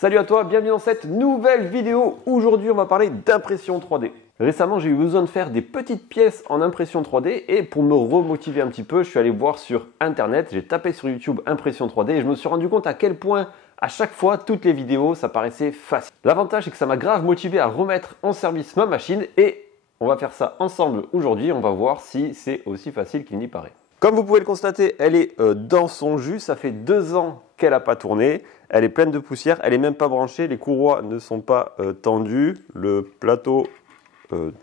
Salut à toi, bienvenue dans cette nouvelle vidéo. Aujourd'hui, on va parler d'impression 3D. Récemment, j'ai eu besoin de faire des petites pièces en impression 3D et pour me remotiver un petit peu, je suis allé voir sur internet, j'ai tapé sur YouTube impression 3D et je me suis rendu compte à quel point à chaque fois, toutes les vidéos, ça paraissait facile. L'avantage, c'est que ça m'a grave motivé à remettre en service ma machine et on va faire ça ensemble aujourd'hui. On va voir si c'est aussi facile qu'il n'y paraît. Comme vous pouvez le constater, elle est dans son jus. Ça fait 2 ans qu'elle n'a pas tourné. Elle est pleine de poussière. Elle n'est même pas branchée. Les courroies ne sont pas tendues. Le plateau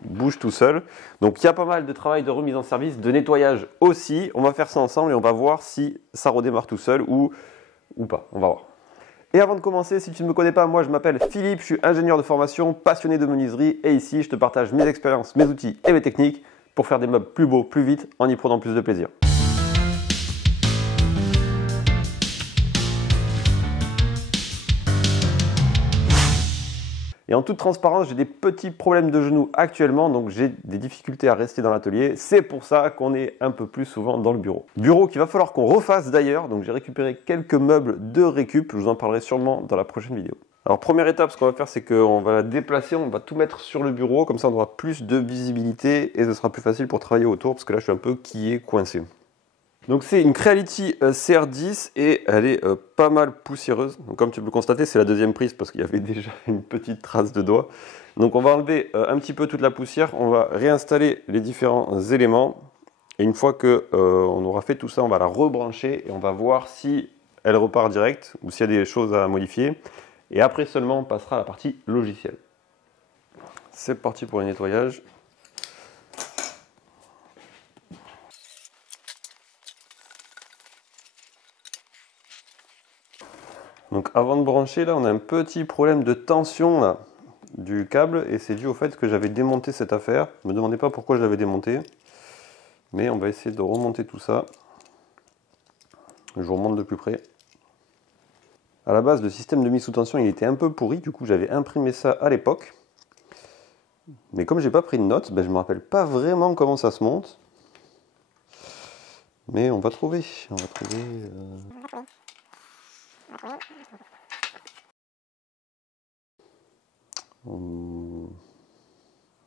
bouge tout seul. Donc il y a pas mal de travail de remise en service, de nettoyage aussi. On va faire ça ensemble et on va voir si ça redémarre tout seul ou pas. On va voir. Et avant de commencer, si tu ne me connais pas, moi je m'appelle Philippe, je suis ingénieur de formation, passionné de menuiserie et ici je te partage mes expériences, mes outils et mes techniques pour faire des meubles plus beaux, plus vite, en y prenant plus de plaisir. Et en toute transparence, j'ai des petits problèmes de genoux actuellement, donc j'ai des difficultés à rester dans l'atelier. C'est pour ça qu'on est un peu plus souvent dans le bureau. Bureau qu'il va falloir qu'on refasse d'ailleurs, donc j'ai récupéré quelques meubles de récup, je vous en parlerai sûrement dans la prochaine vidéo. Alors première étape, ce qu'on va faire, c'est qu'on va la déplacer, on va tout mettre sur le bureau, comme ça on aura plus de visibilité et ce sera plus facile pour travailler autour, parce que là je suis un peu coincé. Donc c'est une Creality CR10 et elle est pas mal poussiéreuse. Donc comme tu peux le constater, c'est la deuxième prise parce qu'il y avait déjà une petite trace de doigt. Donc on va enlever un petit peu toute la poussière, on va réinstaller les différents éléments. Et une fois que on aura fait tout ça, on va la rebrancher et on va voir si elle repart direct ou s'il y a des choses à modifier. Et après seulement, on passera à la partie logicielle. C'est parti pour le nettoyage. Donc avant de brancher, là on a un petit problème de tension là, du câble et c'est dû au fait que j'avais démonté cette affaire. Ne me demandez pas pourquoi je l'avais démonté, mais on va essayer de remonter tout ça. Je vous remonte de plus près. À la base, le système de mise sous tension il était un peu pourri, du coup j'avais imprimé ça à l'époque. Mais comme j'ai pas pris de notes, je me rappelle pas vraiment comment ça se monte. Mais on va trouver. On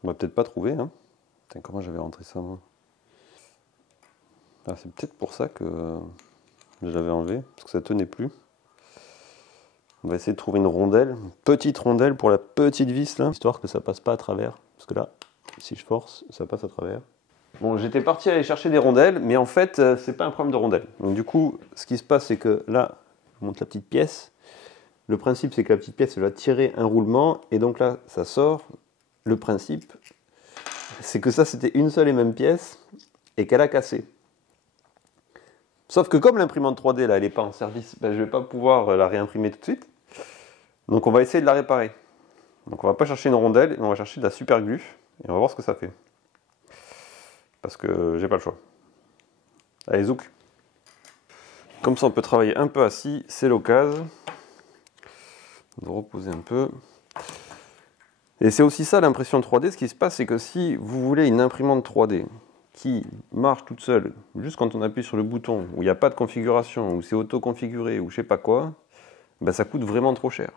va peut-être pas trouver. Hein. Putain, comment j'avais rentré ça moi? Ah, c'est peut-être pour ça que je l'avais enlevé, parce que ça tenait plus. On va essayer de trouver une rondelle, une petite rondelle pour la petite vis là, histoire que ça passe pas à travers. Parce que là, si je force, ça passe à travers. Bon, j'étais parti aller chercher des rondelles, mais en fait, c'est pas un problème de rondelle. Donc du coup, ce qui se passe, c'est que là, je monte la petite pièce. Le principe, c'est que la petite pièce, elle va tirer un roulement, et donc là, ça sort. Le principe, c'est que ça, c'était une seule et même pièce, et qu'elle a cassé. Sauf que comme l'imprimante 3D, là, elle n'est pas en service, je ne vais pas pouvoir la réimprimer tout de suite. Donc on va essayer de la réparer. Donc on va pas chercher une rondelle, mais on va chercher de la super glue, et on va voir ce que ça fait. Parce que j'ai pas le choix. Allez, zouk. Comme ça, on peut travailler un peu assis, c'est l'occasion de reposer un peu. Et c'est aussi ça l'impression 3D. Ce qui se passe, c'est que si vous voulez une imprimante 3D qui marche toute seule, juste quand on appuie sur le bouton, où il n'y a pas de configuration, où c'est auto-configuré, ou je sais pas quoi, ça coûte vraiment trop cher.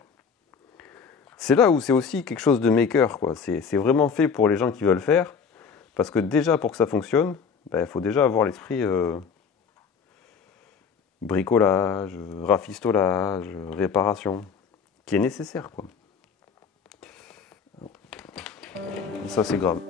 C'est là où c'est aussi quelque chose de maker, quoi. C'est vraiment fait pour les gens qui veulent faire, parce que déjà pour que ça fonctionne, il faut déjà avoir l'esprit bricolage, rafistolage, réparation, qui est nécessaire, quoi. Ça c'est grave.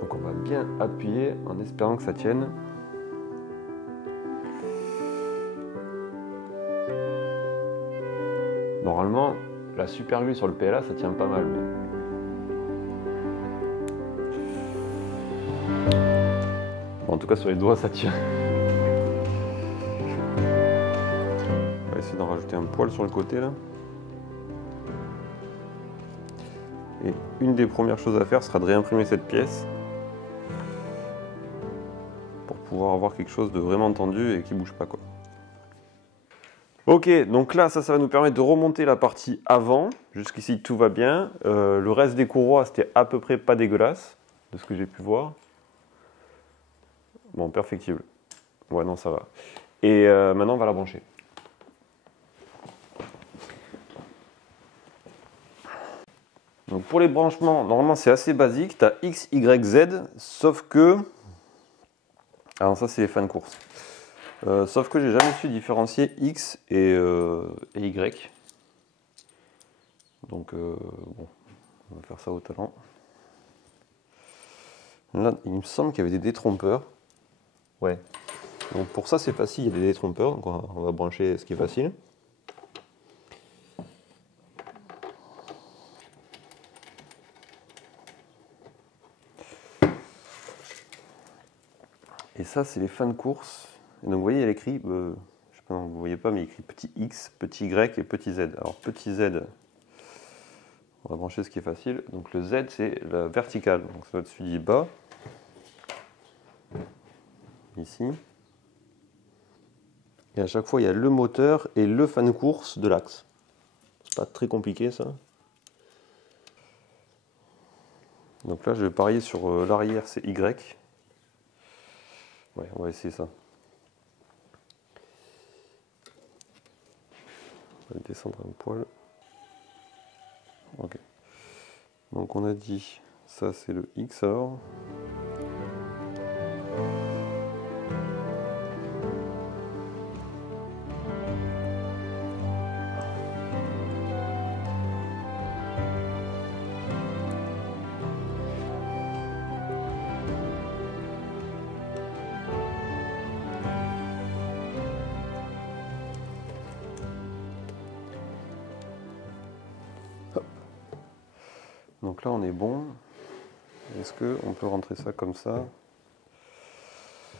Donc on va bien appuyer en espérant que ça tienne. Normalement, la super glue sur le PLA ça tient pas mal. En tout cas sur les doigts ça tient. On va essayer d'en rajouter un poil sur le côté là. Et une des premières choses à faire sera de réimprimer cette pièce pour pouvoir avoir quelque chose de vraiment tendu et qui bouge pas, quoi. Ok, donc là, ça va nous permettre de remonter la partie avant. Jusqu'ici, tout va bien. Le reste des courroies, c'était à peu près pas dégueulasse. de ce que j'ai pu voir. Bon, perfectible. Ouais, non, ça va. Et maintenant, on va la brancher. Donc pour les branchements, normalement c'est assez basique. Tu as X, Y, Z, sauf que... Alors ça c'est les fans courses. Sauf que j'ai jamais su différencier X et Y. Donc bon, on va faire ça au talent. Là, il me semble qu'il y avait des détrompeurs. Ouais. Donc pour ça c'est facile, il y a des détrompeurs. Donc on va brancher ce qui est facile. Et ça, c'est les fans courses. Et donc, vous voyez, il y a écrit, je sais pas, vous ne voyez pas, mais il y a écrit petit X, petit Y et petit Z. Alors, petit Z, on va brancher ce qui est facile. Donc, le Z, c'est la verticale. Donc, ça va être celui du bas. Ici. Et à chaque fois, il y a le moteur et le fan course de l'axe. C'est pas très compliqué, ça. Donc là, je vais parier sur l'arrière, c'est Y. Ouais, on va essayer ça. On va descendre un poil. Ok. Donc on a dit, ça c'est le X alors. Donc là on est bon. Est-ce qu'on peut rentrer ça comme ça?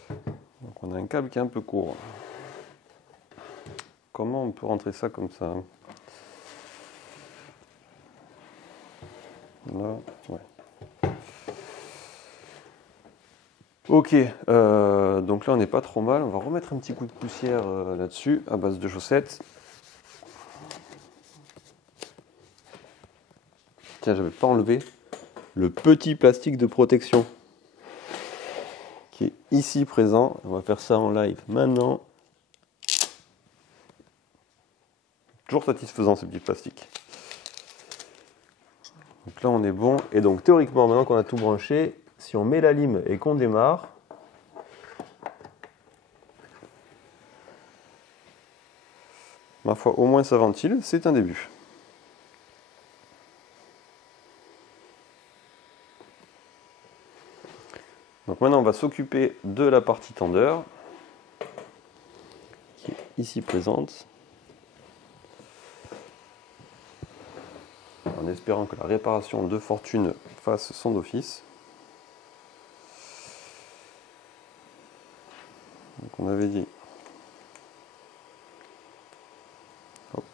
Donc on a un câble qui est un peu court. Comment on peut rentrer ça comme ça? Là, ouais. Ok, donc là on n'est pas trop mal. On va remettre un petit coup de poussière là-dessus à base de chaussettes. Tiens, j'avais pas enlevé le petit plastique de protection qui est ici présent. On va faire ça en live maintenant. Toujours satisfaisant ce petit plastique. Donc là on est bon. Et donc théoriquement, maintenant qu'on a tout branché, si on met la lime et qu'on démarre, ma foi, au moins ça ventile, c'est un début. Donc maintenant on va s'occuper de la partie tendeur qui est ici présente. En espérant que la réparation de fortune fasse son office. Donc on avait dit. Hop.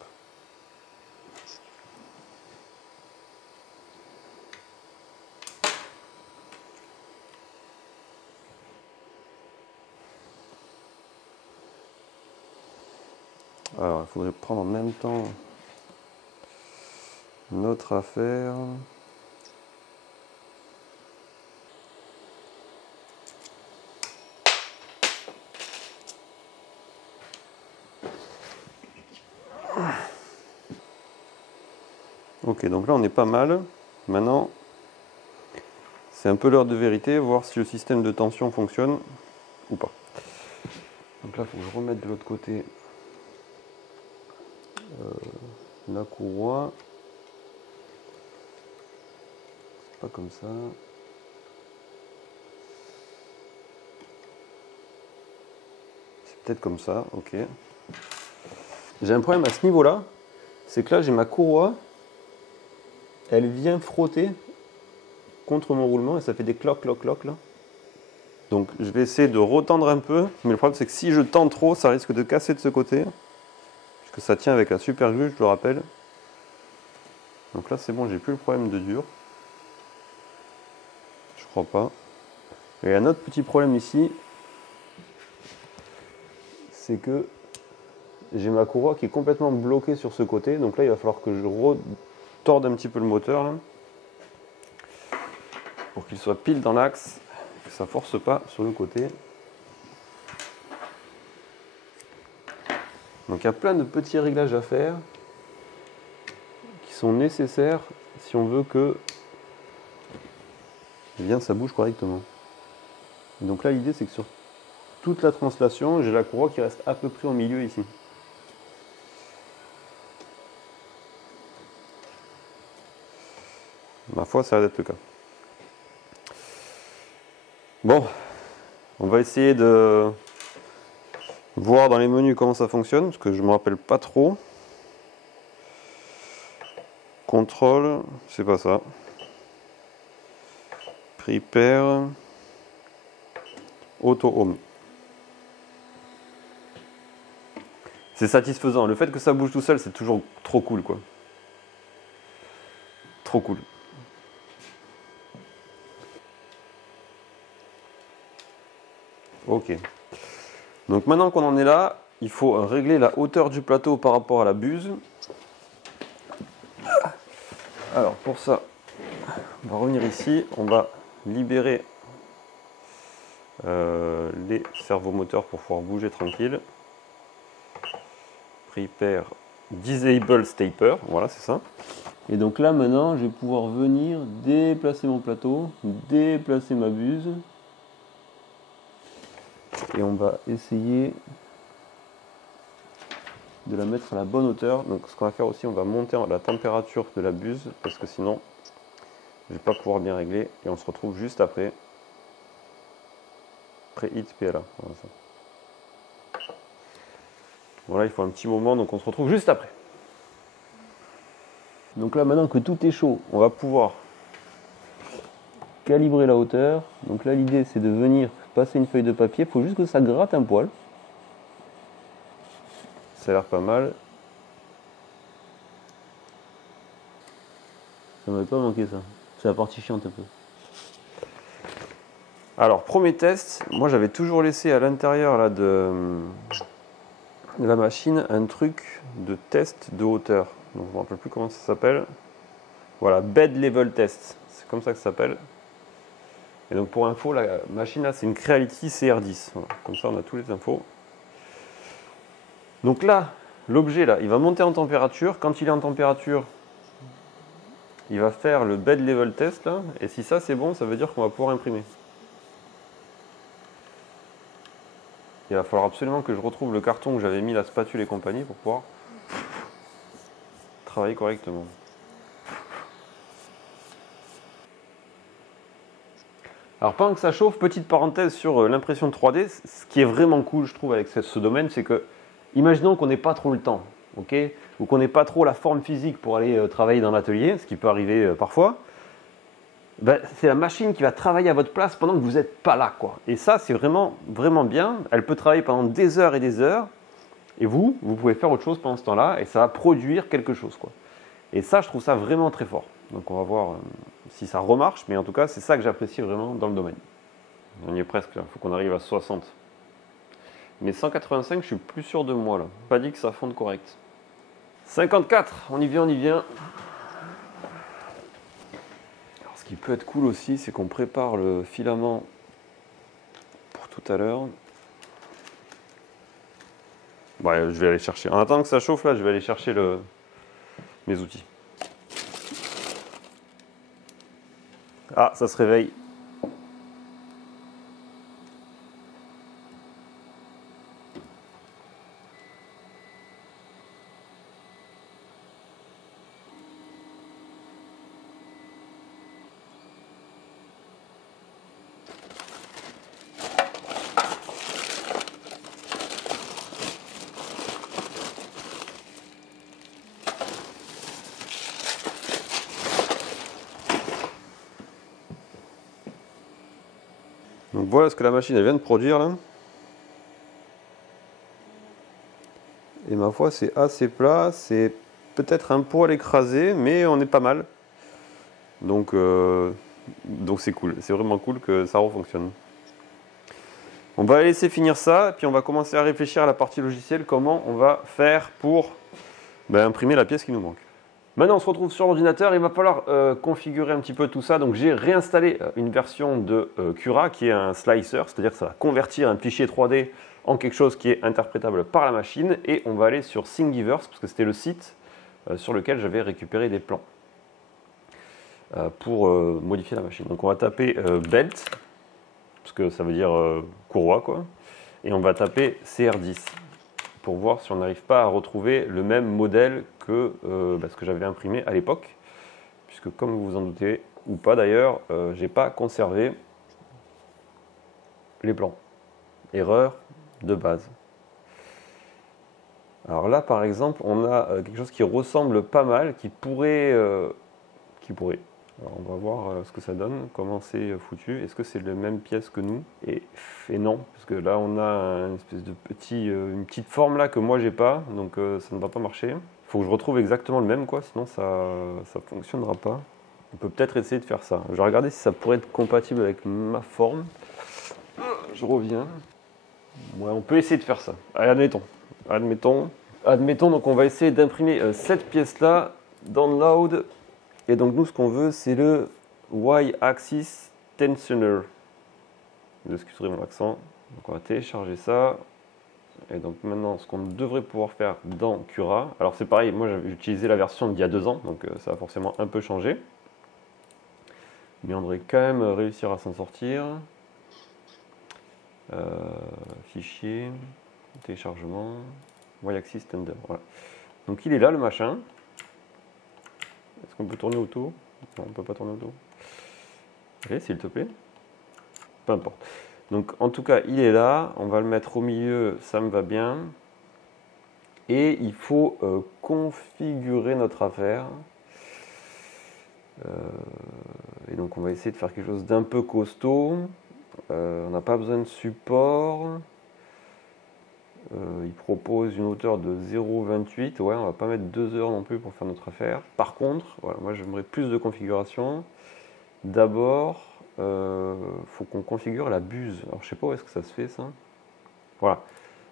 Alors il faudrait prendre en même temps notre affaire. Ok, donc là on est pas mal. Maintenant, c'est un peu l'heure de vérité, voir si le système de tension fonctionne ou pas. Donc là, il faut que je remette de l'autre côté la courroie. Pas comme ça. C'est peut-être comme ça, ok. J'ai un problème à ce niveau-là, c'est que là j'ai ma courroie, elle vient frotter contre mon roulement et ça fait des clocs, clocs, clocs là. Donc je vais essayer de retendre un peu, mais le problème c'est que si je tends trop, ça risque de casser de ce côté. Puisque ça tient avec la super glue, je le rappelle. Donc là c'est bon, j'ai plus le problème de dur. Je crois pas. Et un autre petit problème ici, c'est que j'ai ma courroie qui est complètement bloquée sur ce côté. Donc là il va falloir que je retorde un petit peu le moteur là. pour qu'il soit pile dans l'axe, que ça ne force pas sur le côté. Donc il y a plein de petits réglages à faire qui sont nécessaires si on veut que eh bien, ça bouge correctement. Et donc là l'idée c'est que sur toute la translation, j'ai la courroie qui reste à peu près au milieu ici. Ma foi, ça va être le cas. Bon, on va essayer de voir dans les menus comment ça fonctionne, parce que je ne me rappelle pas trop. Contrôle, c'est pas ça. Prepare. Auto Home. C'est satisfaisant. Le fait que ça bouge tout seul, c'est toujours trop cool, quoi. Trop cool. Ok. Donc maintenant qu'on en est là, il faut régler la hauteur du plateau par rapport à la buse. Alors pour ça, on va revenir ici, on va libérer les servomoteurs pour pouvoir bouger tranquille. Prepare Disable Stapler, voilà c'est ça. Et donc là maintenant je vais pouvoir venir déplacer mon plateau, déplacer ma buse. Et on va essayer de la mettre à la bonne hauteur. Donc ce qu'on va faire aussi, on va monter la température de la buse parce que sinon je ne vais pas pouvoir bien régler. Et on se retrouve juste après. Preheat PLA. Voilà, ça. Voilà, il faut un petit moment, donc on se retrouve juste après. Donc là maintenant que tout est chaud, on va pouvoir calibrer la hauteur. Donc là l'idée c'est de venir passer une feuille de papier, il faut juste que ça gratte un poil. Ça a l'air pas mal. Ça m'avait pas manqué ça. C'est la partie chiante un peu. Alors premier test, moi j'avais toujours laissé à l'intérieur là de la machine un truc de test de hauteur. Donc je ne me rappelle plus comment ça s'appelle. Voilà, bed level test. C'est comme ça que ça s'appelle. Et donc pour info, la machine là c'est une Creality CR10. Voilà. Comme ça on a tous les infos. Donc là, l'objet là, il va monter en température. Quand il est en température, il va faire le bed level test là. Et si ça c'est bon, ça veut dire qu'on va pouvoir imprimer. Il va falloir absolument que je retrouve le carton où j'avais mis la spatule et compagnie pour pouvoir travailler correctement. Alors pendant que ça chauffe, petite parenthèse sur l'impression 3D, ce qui est vraiment cool je trouve avec ce domaine, c'est que, imaginons qu'on n'ait pas trop le temps, ok, ou qu'on n'ait pas trop la forme physique pour aller travailler dans l'atelier, ce qui peut arriver parfois, ben, c'est la machine qui va travailler à votre place pendant que vous n'êtes pas là, quoi. Et ça c'est vraiment, vraiment bien, elle peut travailler pendant des heures et des heures, et vous pouvez faire autre chose pendant ce temps-là, et ça va produire quelque chose, quoi. Et ça je trouve ça vraiment très fort. Donc on va voir si ça remarche, mais en tout cas c'est ça que j'apprécie vraiment dans le domaine. On y est presque, il faut qu'on arrive à 60. Mais 185, je suis plus sûr de moi là. Pas dit que ça fonde correct. 54, on y vient, on y vient. Alors ce qui peut être cool aussi, c'est qu'on prépare le filament pour tout à l'heure. Ouais, je vais aller chercher. En attendant que ça chauffe là, je vais aller chercher mes outils. Ah, ça se réveille. Donc voilà ce que la machine elle vient de produire là. Et ma foi c'est assez plat, c'est peut-être un poil écrasé, mais on est pas mal. Donc c'est cool, c'est vraiment cool que ça refonctionne. On va laisser finir ça, puis on va commencer à réfléchir à la partie logicielle, comment on va faire pour imprimer la pièce qui nous manque. Maintenant, on se retrouve sur l'ordinateur. Il va falloir configurer un petit peu tout ça. Donc, j'ai réinstallé une version de Cura qui est un slicer, c'est-à-dire que ça va convertir un fichier 3D en quelque chose qui est interprétable par la machine. Et on va aller sur Thingiverse, parce que c'était le site sur lequel j'avais récupéré des plans pour modifier la machine. Donc, on va taper belt, parce que ça veut dire courroie, quoi. Et on va taper CR10 pour voir si on n'arrive pas à retrouver le même modèle que ce que j'avais imprimé à l'époque, puisque comme vous vous en doutez, ou pas d'ailleurs, j'ai pas conservé les plans. Erreur de base. Alors là, par exemple, on a quelque chose qui ressemble pas mal, qui pourrait. Alors on va voir ce que ça donne, comment c'est foutu. Est-ce que c'est la même pièce que nous et non, parce que là on a une espèce de une petite forme là que moi j'ai pas, donc ça ne va pas marcher. Il faut que je retrouve exactement le même, quoi, sinon ça ne fonctionnera pas. On peut peut-être essayer de faire ça. Je vais regarder si ça pourrait être compatible avec ma forme. Je reviens. Ouais, on peut essayer de faire ça. Allez, admettons, donc on va essayer d'imprimer cette pièce là, download. Et donc nous, ce qu'on veut, c'est le Y-Axis Tensioner. Vous excuserez mon accent. Donc on va télécharger ça. Et donc maintenant, ce qu'on devrait pouvoir faire dans Cura. Alors c'est pareil, moi j'ai utilisé la version d'il y a 2 ans, donc ça a forcément un peu changé. Mais on devrait quand même réussir à s'en sortir. Fichier, téléchargement, Y-Axis Tender. Voilà. Donc il est là, le machin. Est-ce qu'on peut tourner autour? Non, on ne peut pas tourner autour. Allez, s'il te plaît. Peu importe. Donc, en tout cas, il est là. On va le mettre au milieu, ça me va bien. Et il faut configurer notre affaire. Et donc, on va essayer de faire quelque chose d'un peu costaud. On n'a pas besoin de support. Il propose une hauteur de 0,28. Ouais, on va pas mettre 2 heures non plus pour faire notre affaire. Par contre, voilà, moi j'aimerais plus de configuration. D'abord, faut qu'on configure la buse. Alors je sais pas où est-ce que ça se fait ça. Voilà,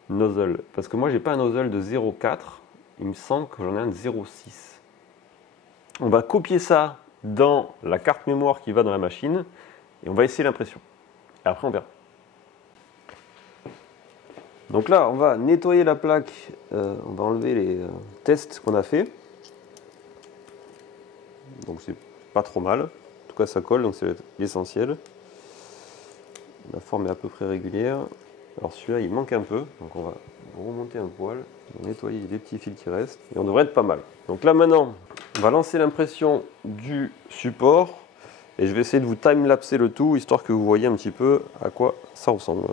nozzle. Parce que moi j'ai pas un nozzle de 0,4. Il me semble que j'en ai un de 0,6. On va copier ça dans la carte mémoire qui va dans la machine et on va essayer l'impression. Et après on verra. Donc là, on va nettoyer la plaque, on va enlever les tests qu'on a fait. Donc c'est pas trop mal. En tout cas, ça colle, donc c'est l'essentiel. La forme est à peu près régulière. Alors celui-là, il manque un peu, donc on va remonter un poil, nettoyer les petits fils qui restent, et on devrait être pas mal. Donc là maintenant, on va lancer l'impression du support, et je vais essayer de vous time-lapser le tout, histoire que vous voyez un petit peu à quoi ça ressemble.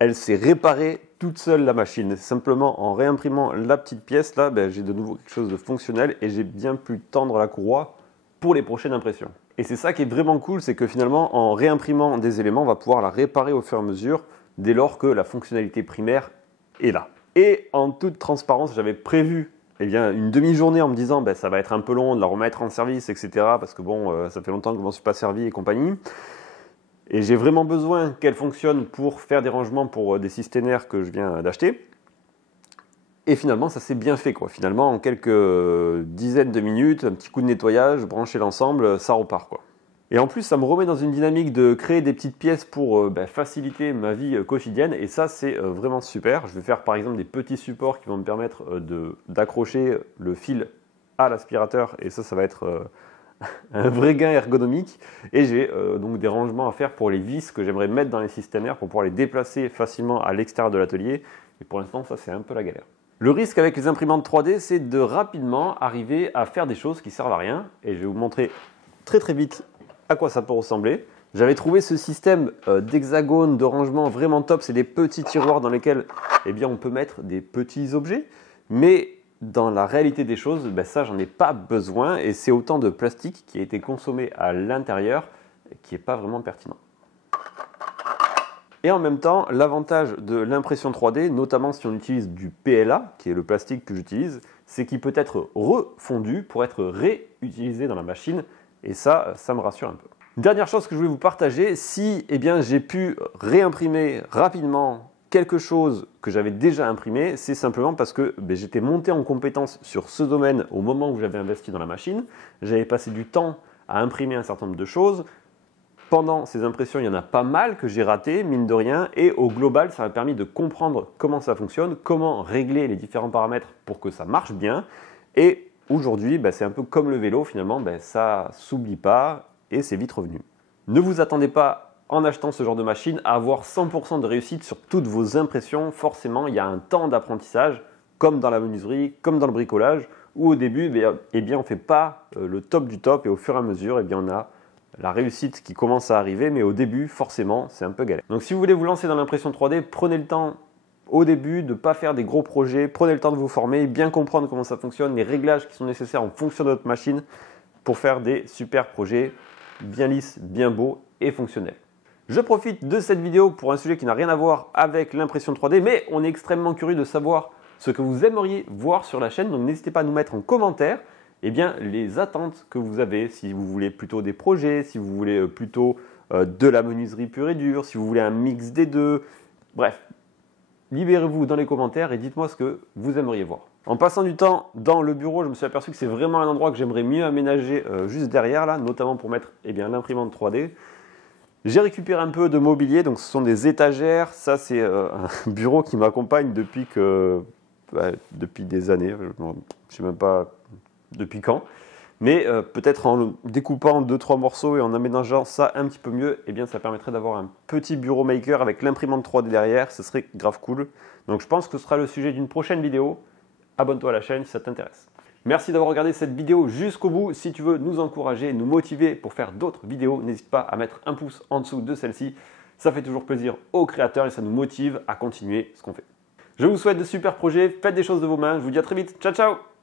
Elle s'est réparée toute seule, la machine. Simplement en réimprimant la petite pièce là, j'ai de nouveau quelque chose de fonctionnel et j'ai bien pu tendre la courroie pour les prochaines impressions. Et c'est ça qui est vraiment cool, c'est que finalement en réimprimant des éléments, on va pouvoir la réparer au fur et à mesure dès lors que la fonctionnalité primaire est là. Et en toute transparence, j'avais prévu une demi-journée en me disant ça va être un peu long de la remettre en service, etc. Parce que bon, ça fait longtemps que je ne m'en suis pas servi et compagnie. Et j'ai vraiment besoin qu'elle fonctionne pour faire des rangements pour des systénaires que je viens d'acheter. Et finalement, ça s'est bien fait, quoi. Finalement, en quelques dizaines de minutes, un petit coup de nettoyage, brancher l'ensemble, ça repart, quoi. Et en plus, ça me remet dans une dynamique de créer des petites pièces pour faciliter ma vie quotidienne. Et ça, c'est vraiment super. Je vais faire par exemple des petits supports qui vont me permettre d'accrocher le fil à l'aspirateur. Et ça va être un vrai gain ergonomique. Et j'ai donc des rangements à faire pour les vis que j'aimerais mettre dans les systénaires pour pouvoir les déplacer facilement à l'extérieur de l'atelier. Et pour l'instant, ça, c'est un peu la galère. Le risque avec les imprimantes 3D, c'est de rapidement arriver à faire des choses qui servent à rien. Et je vais vous montrer très très vite à quoi ça peut ressembler. J'avais trouvé ce système d'hexagone, de rangement vraiment top. C'est des petits tiroirs dans lesquels on peut mettre des petits objets. Mais dans la réalité des choses, ça, j'en ai pas besoin. Et c'est autant de plastique qui a été consommé à l'intérieur qui n'est pas vraiment pertinent. Et en même temps, l'avantage de l'impression 3D, notamment si on utilise du PLA, qui est le plastique que j'utilise, c'est qu'il peut être refondu pour être réutilisé dans la machine. Et ça me rassure un peu. Dernière chose que je voulais vous partager, si j'ai pu réimprimer rapidement quelque chose que j'avais déjà imprimé, c'est simplement parce que j'étais monté en compétence sur ce domaine au moment où j'avais investi dans la machine. J'avais passé du temps à imprimer un certain nombre de choses. Pendant ces impressions, il y en a pas mal que j'ai raté, mine de rien, et au global, ça m'a permis de comprendre comment ça fonctionne, comment régler les différents paramètres pour que ça marche bien. Et aujourd'hui, c'est un peu comme le vélo, finalement, ça s'oublie pas et c'est vite revenu. Ne vous attendez pas, en achetant ce genre de machine, à avoir 100% de réussite sur toutes vos impressions. Forcément, il y a un temps d'apprentissage, comme dans la menuiserie, comme dans le bricolage, où au début, on ne fait pas le top du top et au fur et à mesure, on a la réussite qui commence à arriver, mais au début, forcément, c'est un peu galère. Donc si vous voulez vous lancer dans l'impression 3D, prenez le temps au début de ne pas faire des gros projets, prenez le temps de vous former, bien comprendre comment ça fonctionne, les réglages qui sont nécessaires en fonction de votre machine pour faire des super projets bien lisses, bien beaux et fonctionnels. Je profite de cette vidéo pour un sujet qui n'a rien à voir avec l'impression 3D, mais on est extrêmement curieux de savoir ce que vous aimeriez voir sur la chaîne, donc n'hésitez pas à nous mettre en commentaire les attentes que vous avez, si vous voulez plutôt des projets, si vous voulez plutôt de la menuiserie pure et dure, si vous voulez un mix des deux. Bref, libérez-vous dans les commentaires et dites-moi ce que vous aimeriez voir. En passant du temps dans le bureau, je me suis aperçu que c'est vraiment un endroit que j'aimerais mieux aménager juste derrière, là, notamment pour mettre l'imprimante 3D. J'ai récupéré un peu de mobilier, donc ce sont des étagères. Ça, c'est un bureau qui m'accompagne depuis des années. Je ne sais même pas depuis quand. Mais peut-être en découpant 2-3 morceaux et en aménageant ça un petit peu mieux, ça permettrait d'avoir un petit bureau maker avec l'imprimante 3D derrière. Ce serait grave cool. Donc je pense que ce sera le sujet d'une prochaine vidéo. Abonne-toi à la chaîne si ça t'intéresse. Merci d'avoir regardé cette vidéo jusqu'au bout. Si tu veux nous encourager, nous motiver pour faire d'autres vidéos, n'hésite pas à mettre un pouce en dessous de celle-ci. Ça fait toujours plaisir aux créateurs et ça nous motive à continuer ce qu'on fait. Je vous souhaite de super projets, faites des choses de vos mains. Je vous dis à très vite. Ciao, ciao!